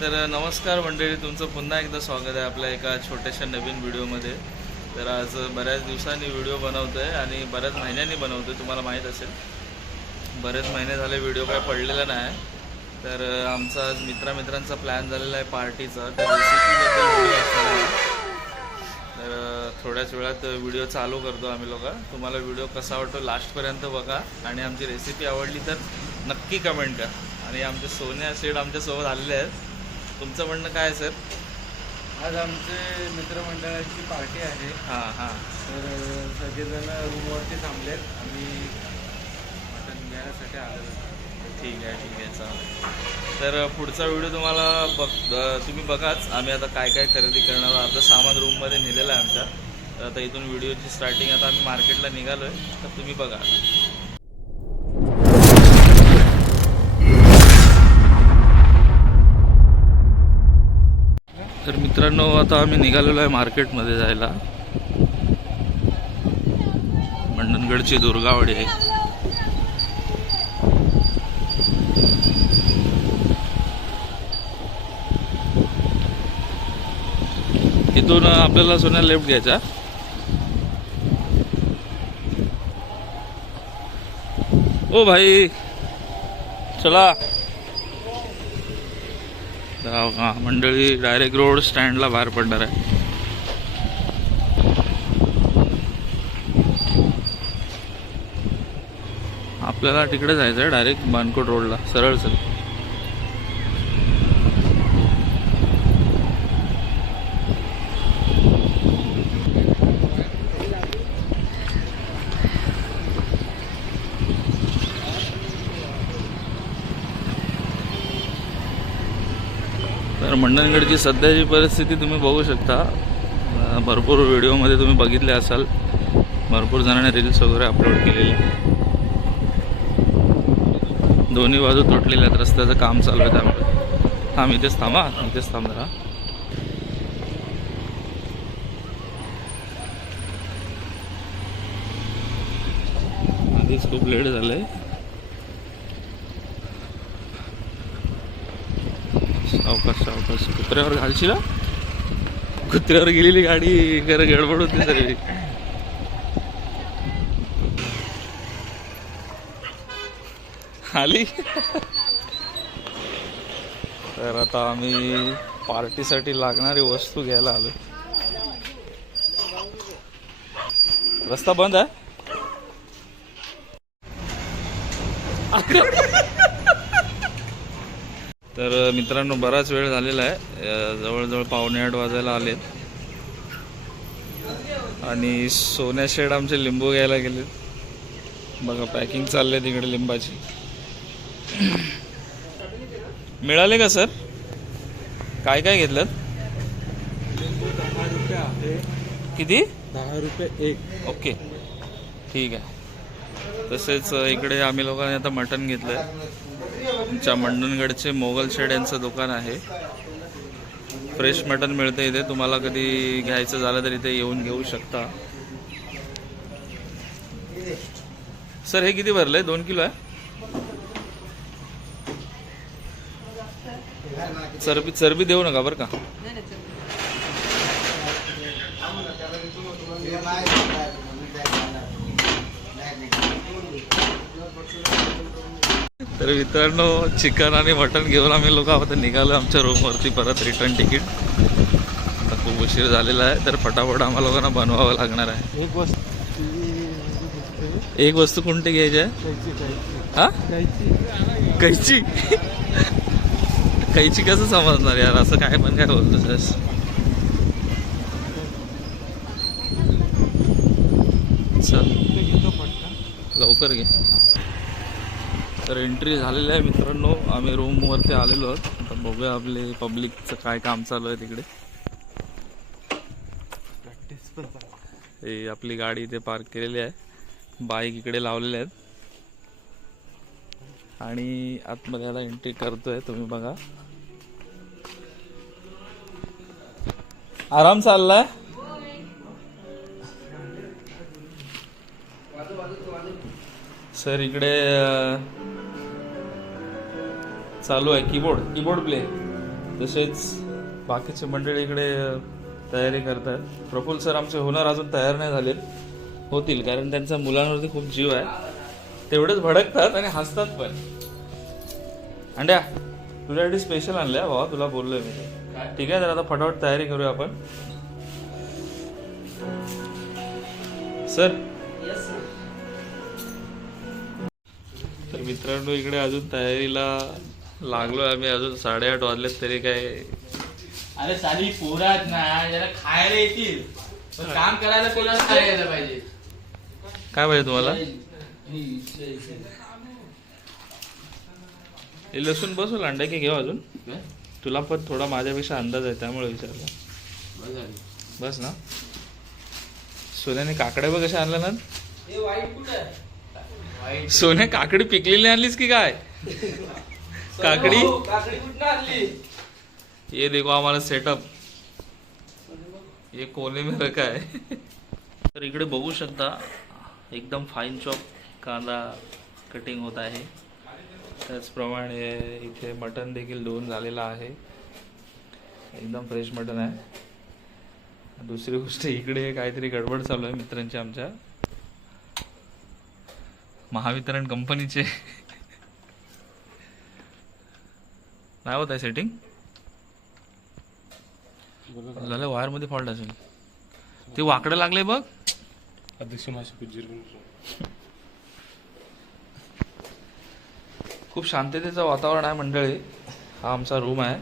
तर नमस्कार मंडळी, तुमचं पुन्हा एकदा स्वागत आहे आपल्या एका छोट्याशा नवीन व्हिडिओमध्ये. तर आज बऱ्याच दिवसांनी व्हिडिओ बनवतो आहे आणि बऱ्याच महिन्यांनी बनवतो आहे. तुम्हाला माहीत असेल बरेच महिने झाले व्हिडिओ काय पडलेला नाही. तर आमचा आज मित्रांचा प्लॅन झालेला आहे पार्टीचा. तर रेसिपीबद्दल व्हिडिओ असणार आहे. तर थोड्याच वेळात व्हिडिओ चालू करतो आम्ही लोक. तुम्हाला व्हिडिओ कसा वाटतो लास्टपर्यंत बघा आणि आमची रेसिपी आवडली तर नक्की कमेंट करा. आणि आमचे सोन्या सेठ आमच्यासोबत आलेले आहेत. तुमचं म्हणणं काय आहे सर? आज आमचे मित्रमंडळाची पार्टी आहे. हां. तर सगळेजण रूमवरती थांबलेत. आम्ही मटण घ्यायसाठी आलेलो. ठीक आहे चालेल. तर पुढचा व्हिडिओ तुम्हाला तुम्ही बघाच. आम्ही आता काय काय खरेदी करणार आहोत. आता सामान रूममध्ये नेलेलं आहे आमच्या. तर आता इथून व्हिडिओची स्टार्टिंग. आता आम्ही मार्केटला निघालो आहे, तर तुम्ही बघा. तर मित्रांनो, आता आम्ही निघालेलो आहे मार्केटमध्ये जायला. मंडणगडची दुर्गावाडी आहे. इथून आपल्याला सोन्या लेफ्ट घ्यायचा. ओ भाई चला. हा मंडळी डायरेक्ट रोड स्टँडला बाहेर पडणार आहे. आपल्याला तिकडे जायचं आहे डायरेक्ट बानकोट रोडला सरळ. तर मंडणगडची सध्याची परिस्थिती तुम्ही बघू शकता. भरपूर व्हिडिओमध्ये तुम्ही बघितले असाल. भरपूर जणांनी रील्स वगैरे अपलोड केलेले. दोन्ही बाजू तुटलेल्या आहेत. रस्त्याचं काम चालू आहे त्यामुळे. इथेच थांब जरा. आधीच खूप लेट झालंय. सावकाश कुत्र्यावर घालशील. कुत्र्यावर गेलेली गाडी खरं गडबड होती सगळी. आली. तर आता आम्ही पार्टीसाठी लागणारी वस्तू घ्यायला आलो. रस्ता बंद आहे. तर मित्रांनो, बराच वेळ झालेला आहे. जवळजवळ 7:45 वाजायला आलेत. आणि सोन्या शेड आमचे लिंबू घ्यायला गेलेत. बघा पॅकिंग चालले तिकडे लिंबाची. मिळाले का सर? काय घेतलं? लिंबू 10 रुपये आहे. किती? 10 रुपये एक. ओके ठीक आहे. तसेच इकडे आम्ही लोकांनी आता मटण घेतलंय. आमच्या मंडणगडचे मोगल शेड यांचं दुकान आहे. फ्रेश मटण मिळते इथे. तुम्हाला कधी घ्यायचं झालं तर इथे येऊन घेऊ शकता. सर हे किती भरलंय? 2 किलो आहे. चरबी देऊ नका बरं का. तर मित्रांनो, चिकन आणि मटण घेऊन आम्ही लोक आता निघालो आमच्या रूमवरती परत. Return ticket. आता खूप उशीर झालेला आहे, तर फटाफट आम्हाला लोकांना बनवावं लागणार आहे. एक वस्तू कोणती घ्यायची आहे? हा, कैची. कैची कसं समजणार यार? असं काय पण काय बोलतोस? चल लवकर घे. तर एंट्री झालेली आहे मित्रांनो. आम्ही रूमवरती आलेलो आहोत. आता बघूया आपले पब्लिकचं काय काम चालू आहे तिकडे. हे आपली गाडी इथे पार्क केलेली आहे. बाईक इकडे लावलेल्या आहेत. आणि आतमध्ये याला एंट्री करतोय. तुम्ही बघा. आराम चाललाय. सर इकडे चालू आहे कीबोर्ड प्ले. तसेच बाकीचे मंडळी इकडे तयारी करतात. प्रफुल्ल सर आमचे होणार अजून तयार नाही झालेत, होतील कारण त्यांच्या मुलांवरती खूप जीव आहे. तेवढेच भडकतात आणि हसतात पण. अंड्या तुझ्यासाठी स्पेशल आणलंय भावा, तुला बोललोय मी. ठीक आहे, तर आता फटाफट तयारी करूया आपण. सर तर मित्रांनो इकडे अजून तयारीला लागलो आम्ही. अजून 8:30 वाजलेत तरी काय. अरे साली पोरात ना जरा खायला येतील पण काम करायला कोणाला काय यायला पाहिजे. काय पाहिजे तुम्हाला? हे लसूण बसू अंडा की घेऊ अजून? तुला पण थोडा माझ्यापेक्षा अंदाज आहे त्यामुळे विचारला. बस ना. सोन्याने काकड्या बघ कशा आणल्या ना. सोन्या काकडी पिकलेली आणलीस की काय? काकडी कुठं आणली? ये देखो आम्हाला सेटअप, ये कोने में रखा है. तर इकडे बघू शकता एकदम फाईन चॉप कांदा कटिंग होत आहे. त्याचप्रमाणे इथे मटण देखील धुवून झालेलं आहे, एकदम फ्रेश मटण आहे. दुसरी गोष्ट इकडे काहीतरी गडबड चालू आहे मित्रांची, आमच्या महावितरण कंपनीचे. नाही होत आहे सेटिंग झालं, वायर मध्ये फॉल्ट असेल. ते वाकडं लागले बघ. खूप शांततेचं वातावरण आहे मंडळी. हा आमचा रूम आहे.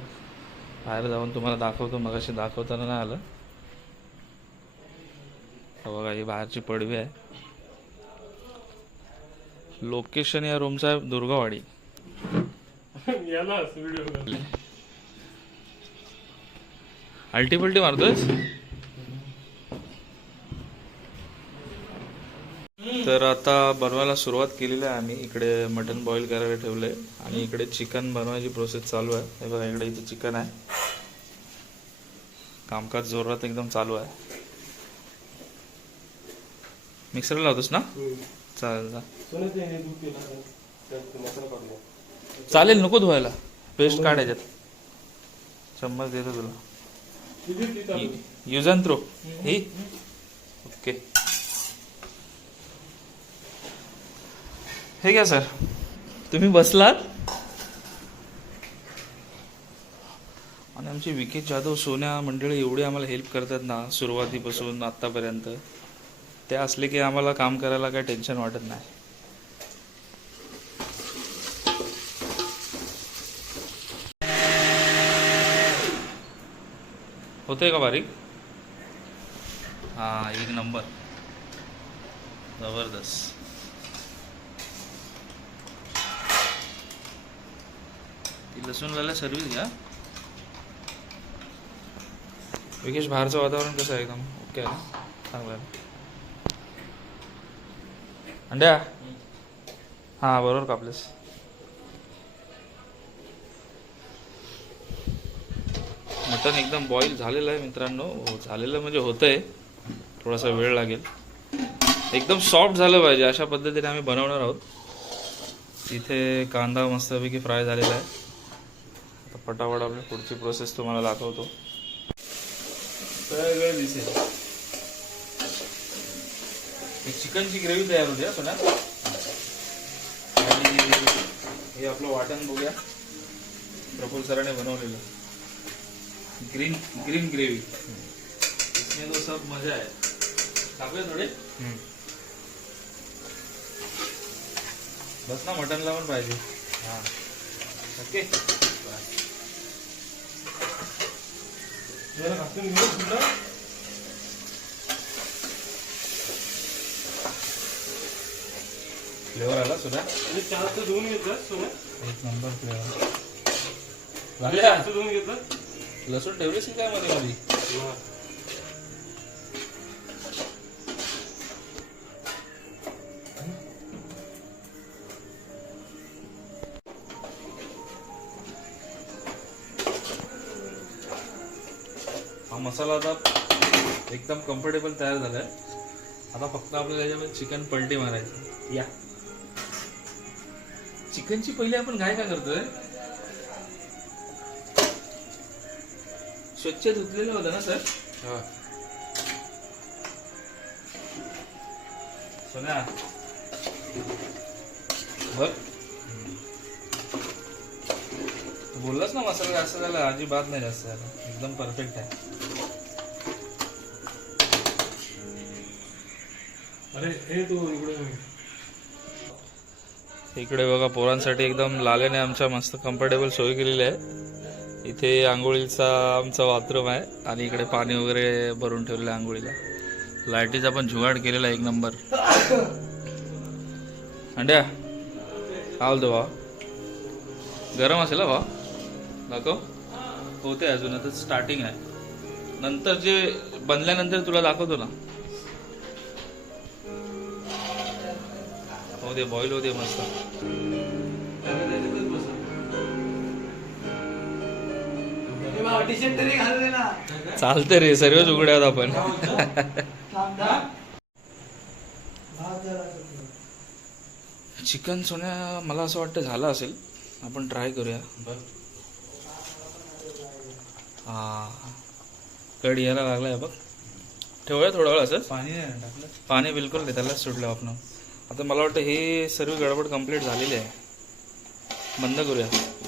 बाहेर जाऊन तुम्हाला दाखवतो, मगाशी दाखवताना नाही आलं. बघा ही बाहेरची पडवी आहे. लोकेशन या रूमचं आहे दुर्गावाडी. अल्टी मारतोय. तर आता बनवायला सुरुवात केलेली आहे आम्ही. इकडे मटन बॉईल करायला ठेवलंय आणि इकडे चिकन बनवायची प्रोसेस चालू आहे. हे बघा इकडे इथे चिकन आहे. कामकाज जोरात एकदम चालू आहे. मिक्सरला लावतोस ना? चालेल चालेल, नको धुवायला, पेस्ट काढायच्यात. चम्मच देतो तुला. यूज अँड थ्रो ही. ओके, हे घ्या सर. तुम्ही बसलात आणि आमचे विकेश जाधव, सोन्या मंडळी एवढे आम्हाला हेल्प करतात ना सुरुवातीपासून आतापर्यंत. ते असले की आम्हाला काम करायला काही टेन्शन वाटत नाही. होतंय का बारीक? हा, एक नंबर, जबरदस्त. ती लसूण लावल्या सर्विस घ्या. विकेश, बाहेरचं वातावरण कसं आहे? एकदम ओके आहे ना? चांगलं आहे. अंड्या हा बरोबर कापलेस. मटन एकदम बॉईल झालेलं आहे मित्रांनो. झालेलं म्हणजे होतंय, थोडासा वेळ लागेल. एकदम सॉफ्ट झालं पाहिजे अशा पद्धतीने आम्ही बनवणार आहोत. इथे कांदा मस्तपैकी फ्राय झालेला आहे. आता पटापट आपली पुढची प्रोसेस तुम्हाला दाखवतो. सगळं दिसेल. एक चिकनची ग्रेव्ही तयार होते हा सोन्या. आणि हे आपलं वाटण बघूया, प्रफुल्ल सरांनी बनवलेलं ग्रीन ग्रेव्ही. इसमें तो सब मजा है. टाकूया थोडे. बस ना, मटनला पण पाहिजे. हा, ओके. फ्लेवर आला सुद्धा. धुवून घेतलं सोन्या. एक नंबर फ्लेवर. धुवून घेतलं. लसूण ठेवलीस की काय मध्ये मध्ये? हा मसाला आता एकदम कम्फर्टेबल तयार झालाय. आता फक्त आपल्याला याच्यामध्ये चिकन पलटी मारायचं. या चिकनची पहिली आपण काय करतोय, स्वच्छ धुतलेलं होतं ना सर? हा. सोन्या बघ तू बोललास ना मसाला जास्त झाला, अजिबात नाही जास्त झाला, एकदम परफेक्ट आहे. अरे हे तू इकडे बघा पोरांसाठी एकदम लाल्याने आमच्या मस्त कम्फर्टेबल सोय केलेली आहे. इथे आंघोळीचा आमचा बाथरूम आहे आणि इकडे पाणी वगैरे भरून ठेवलेलं आहे आंघोळीला. लाईटीचा पण जुगाड केलेला एक नंबर. अंड्या आवल भावा, गरम असेल हा भावा, दाखव. होते अजून, आता स्टार्टिंग आहे, नंतर जे बनल्यानंतर तुला दाखवतो ना. हो दे बॉईल होते मस्त. चालते रे, सर्वच उघड्या आहोत आपण. चिकन सोन्या मला असं वाटतं झालं असेल, आपण ट्राय करूया. हा कढी यायला लागलाय बघ. ठेवूया थोडा वेळ असं. पाणी नाही टाकलं, पाणी बिलकुल नाही, त्यालाच सुटलं आपण. आता मला वाटतं हे सर्व गडबड कंप्लीट झालेली आहे, बंद करूया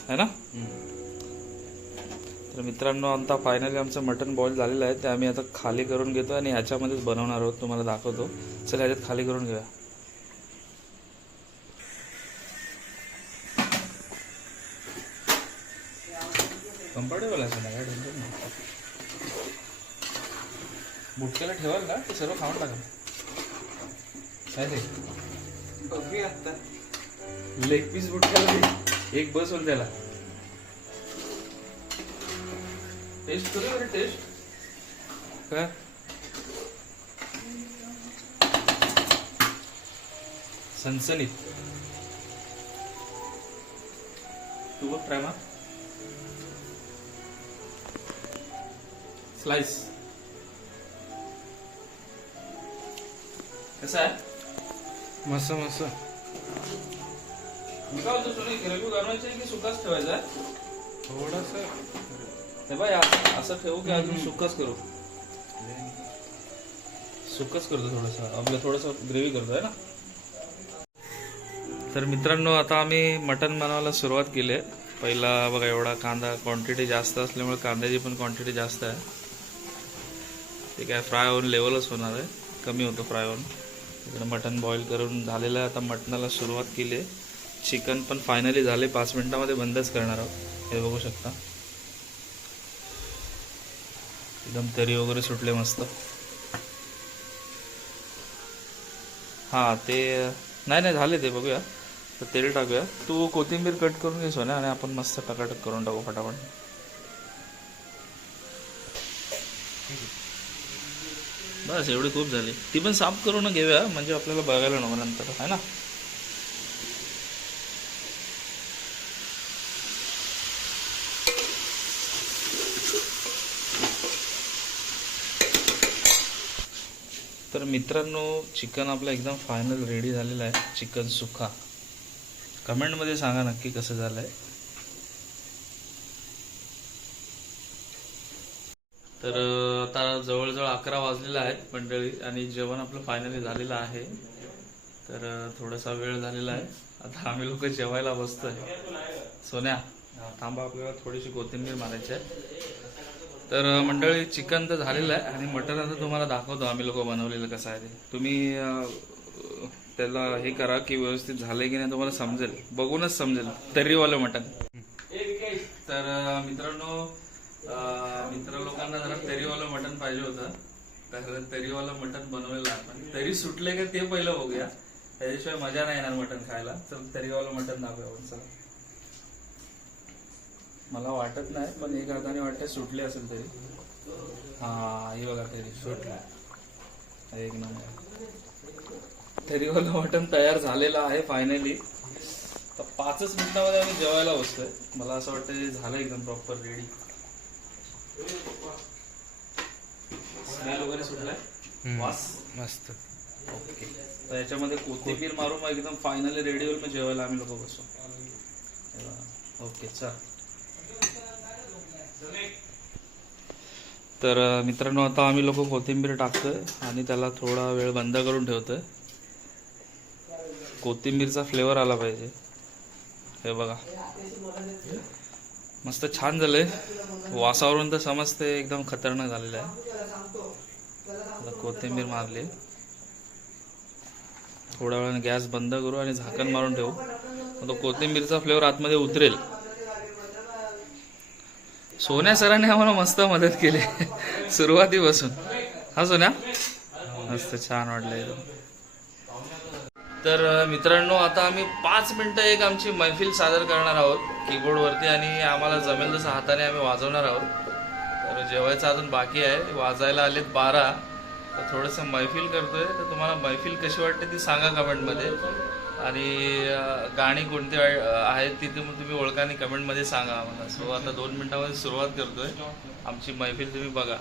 है ना. तर मित्रांनो आता फायनली आमचं मटन बॉईल झालेलं आहे, ते आम्ही आता खाली करून घेतो आणि ह्याच्यामध्येच बनवणार आहोत, तुम्हाला दाखवतो. चल ह्याच्यात खाली करून घेऊया. कम्फर्टेबल आहे ना, काय टेन्शन नाही. बुटक्याला ठेवाल ना, ते सर्व खाऊन टाका. काय ते लेग पीस बुटक्याला एक बस होईल त्याला. टेस्ट करू बरं, टेस्ट काय. सनसनीत. तू बघ ट्राय मार. स्लाइस कसा आहे? मस्त मस्त. मी काय होतो सोनी, ग्रेव्ही बनवायची आहे की सुकाच ठेवायचा आहे? थोडस हे बाय असं ठेवू की अजून सुकाच करू? सुकच करतो थोडंसं, आपलं थोडंसं ग्रेव्ही करतो आहे ना. तर मित्रांनो आता आम्ही मटण बनवायला सुरुवात केली आहे. पहिला बघा एवढा कांदा, क्वांटिटी जास्त असल्यामुळे कांद्याची पण क्वांटिटी जास्त आहे. ते काय फ्राय होऊन लेवलच होणार आहे, कमी होतं फ्राय होऊन. इकडे मटण बॉईल करून झालेलं आहे, आता मटणाला सुरुवात केली आहे. चिकन पण फायनली झाले, 5 मिनिटामध्ये बंदच करणार आहोत. हे बघू शकता, एकदम तरी वगैरे सुटले मस्त. हां ते नाही झाले ते, बघूया. तर तेल टाकूया. तू कोथिंबीर कट करून घे सोन्या आणि आपण मस्त टकाटक करून टाकू फटाफट. बस एवढी खूप झाली. ती पण साफ करून घेऊया म्हणजे आपल्याला बघायला नको नंतर आहे ना. तर मित्रांनो चिकन आपलं एकदम फायनल रेडी झालेलं आहे. चिकन सुक्का. कमेंटमध्ये सांगा नक्की कसं झालं आहे. तर आता जवळजवळ 11 वाजलेला आहेत मंडळी आणि जेवण आपलं फायनली झालेलं आहे. तर थोडासा वेळ झालेला आहे, आता आम्ही लोक जेवायला बसतोय. सोन्या थांबा, आपल्याला थोडीशी कोथिंबीर मारायची आहे. तर मंडळी चिकन तर झालेलं आहे आणि मटण आता तुम्हाला दाखवतो आम्ही लोक बनवलेलं कसं आहे ते. तुम्ही त्याला हे करा की व्यवस्थित झालंय की नाही तुम्हाला समजेल, बघूनच समजेल. तर्रीवालं मटण. तर मित्रांनो मित्र लोकांना जरा तर्रीवालं मटण पाहिजे होतं, तर तर्रीवालं मटण बनवलेलं आपण. तरी सुटले का ते पहिलं बघूया, त्याच्याशिवाय मजा नाही येणार मटण खायला. चल तर्रीवालं मटण दाखवूया आपण. चला, मला वाटत नाही पण एक हाताने वाटतं सुटले असेल तरी. हा हे बघा तरी सुटला, एक नंबर. तर्रीवालं मटण तयार झालेलं आहे फायनली. तर 5च मिनिटामध्ये आम्ही जेवायला बसतोय. मला असं वाटतं हे झालं एकदम प्रॉपर रेडी. स्मेल वगैरे सुटलाय, वास मस्त. ओके. तर याच्यामध्ये कोथिंबीर मारून मग एकदम फायनली रेडी होईल, मग जेवायला आम्ही लोक बसू. ओके चल. तर मित्रांनो आता आम्ही लोक कोथिंबीर टाकतोय आणि त्याला थोडा वेळ बंद करून ठेवतोय. कोथिंबीरचा फ्लेवर आला पाहिजे. हे बघा मस्त छान झालंय. वासावरून तर समजते एकदम खतरनाक झालेलं आहे. आता कोथिंबीर मारली. थोड्या वेळाने गॅस बंद करू आणि झाकण मारून ठेवू. तो कोथिंबीरचा फ्लेवर आतमध्ये उतरेल. सोन्या सरांनी आम्हाला मस्त मदत केली सुरुवातीपासून. हा सोन्या मस्त छान वाटलं एकदम. तर मित्रांनो आता आम्ही 5 मिनिटं एक आमची मैफिल सादर करणार आहोत कीबोर्डवरती आणि आम्हाला जमेल तसं हाताने आम्ही वाजवणार आहोत. तर जेवायचं अजून बाकी आहे. वाजायला आलेत 12. तर थोडंसं मैफिल करतोय. तर तुम्हाला मैफिल कशी वाटते ती सांगा कमेंटमध्ये. आणि गाणी कोणती आहेत ती तुम्ही ओळखाने कमेंटमध्ये सांगा आम्हाला. सो आता 2 मिनिटांमध्ये सुरुवात करतोय. आमची मैफिल तुम्ही बघा.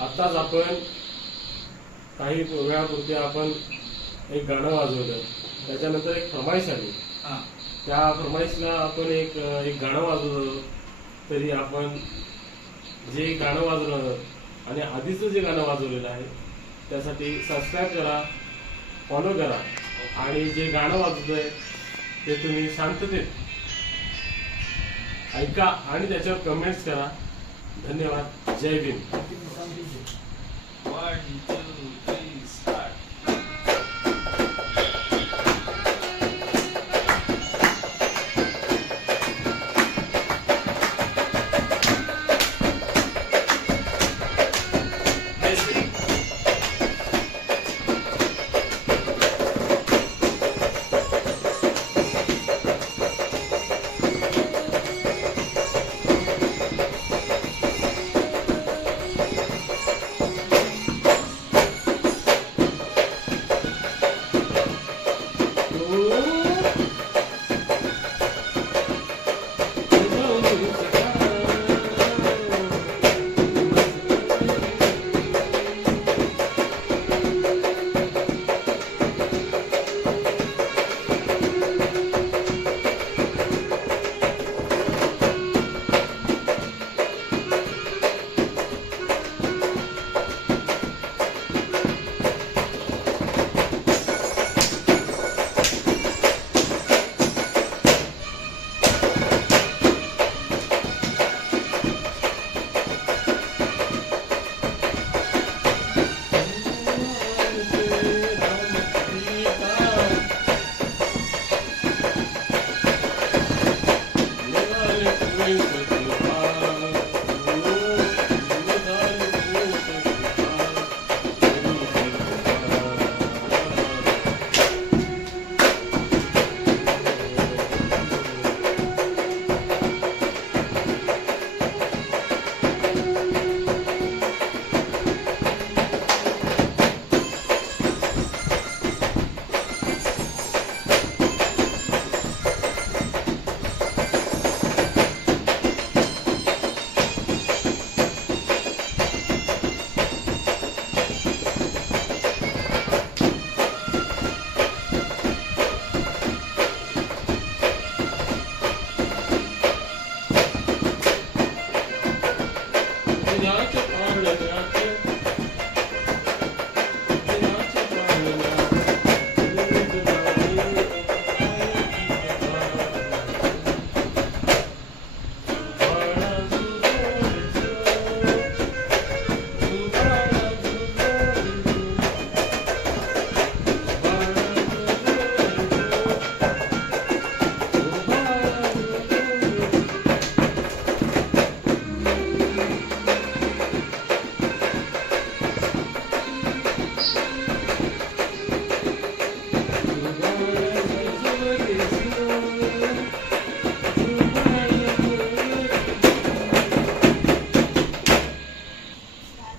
आताच आपण काही वेळापूर्वी आपण एक गाणं वाजवलं. त्याच्यानंतर एक फरमाईश आली. हा. त्या फरमाईशला आपण एक गाणं वाजवलं तरी आपण जे गाणं वाजवलं आणि आधीचं जे गाणं वाजवलेलं आहे त्यासाठी सबस्क्राईब करा, फॉलो करा आणि जे गाणं वाजतंय ते तुम्ही शांततेत ऐका आणि त्याच्यावर कमेंट्स करा. धन्यवाद. जय भीम. 1 2 3 स्टार्ट.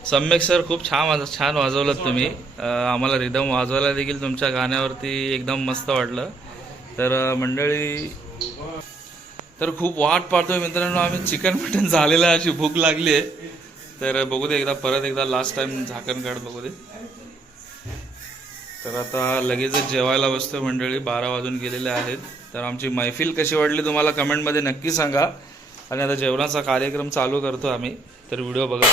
सम्यक सर, खूप छान वाजवलं तुम्ही. आम्हाला रिदम वाजवायला देखील तुमच्या गाण्यावरती एकदम मस्त वाटलं. तर मंडळी, तर खूप वाट पाहतोय मित्रांनो आम्ही. चिकन मटन झालेलं आहे, अशी भूक लागली आहे. तर बघू दे परत एकदा लास्ट टाइम झाकण काढ बघू दे. तर आता लगेचच जेवायला बसतोय मंडळी. 12 वाजून गेलेले आहेत. तर आमची मैफिल कशी वाटली तुम्हाला कमेंटमध्ये नक्की सांगा. आणि आता जेवणाचा कार्यक्रम चालू करतो आम्ही, तर व्हिडिओ बघा.